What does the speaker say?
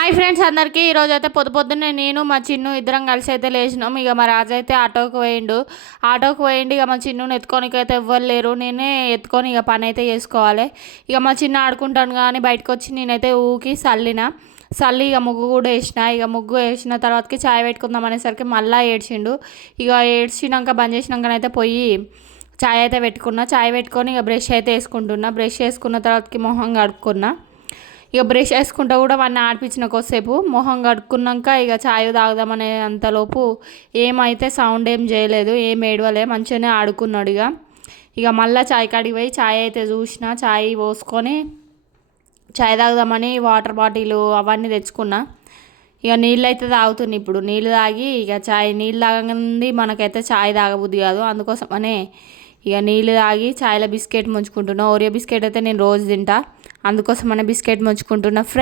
Hi friends అందరికీ. ఈరోజు అయితే పొద్దు పొద్దున్నే నేను మా చిన్ను ఇద్దరం కలిసి అయితే లేచినాం. ఇక మా రాజు అయితే ఆటోకి పోయిండు. ఆటోకి పోయిండు ఇక మా చిన్నుని ఎత్తుకోనికి అయితే ఎవ్వరు లేరు. నేనే ఎత్తుకొని ఇక పని అయితే చేసుకోవాలి. ఇక మా చిన్న ఆడుకుంటాను కానీ బయటకు వచ్చి నేనైతే ఊకి చల్లిన చల్లి ఇక ముగ్గు కూడా వేసిన. ఇక ముగ్గు వేసిన తర్వాతకి చాయ్ పెట్టుకుందాం అనేసరికి మళ్ళీ ఏడ్చిండు. ఇక ఏడ్చినాక బంద్ చేసినాకనైతే పోయి చాయ్ అయితే పెట్టుకున్నా. చాయ్ పెట్టుకొని ఇక బ్రష్ అయితే వేసుకుంటున్నా. బ్రష్ వేసుకున్న తర్వాతకి మొహం కడుక్కున్నా. ఇక బ్రష్ వేసుకుంటా కూడా వాడిని ఆడిపించిన కొద్దిసేపు. మొహం కడుక్కున్నాక ఇక ఛాయ్ తాగుదామనే అంతలోపు ఏమైతే సౌండ్ ఏం చేయలేదు ఏం ఏడవలే మంచిగానే ఆడుకున్నాడు ఇక. ఇక మళ్ళీ చాయ్ కాడికి పోయి చాయ్ అయితే చూసిన చాయ్ పోసుకొని చాయ్ తాగుదామని వాటర్ బాటిల్ అవన్నీ తెచ్చుకున్నా. ఇక నీళ్ళు అయితే తాగుతుంది ఇప్పుడు. నీళ్ళు తాగి ఇక చాయ్ నీళ్ళు తాగంది మనకైతే చాయ్ తాగబుద్ది కాదు. అందుకోసమనే ఇక నీళ్ళు తాగి చాయ్లో బిస్కెట్ ముంచుకుంటున్నా. ఓరియో బిస్కెట్ అయితే నేను రోజు తింటా. అందుకోసమనే బిస్కెట్ ముంచుకుంటున్న ఫ్రెండ్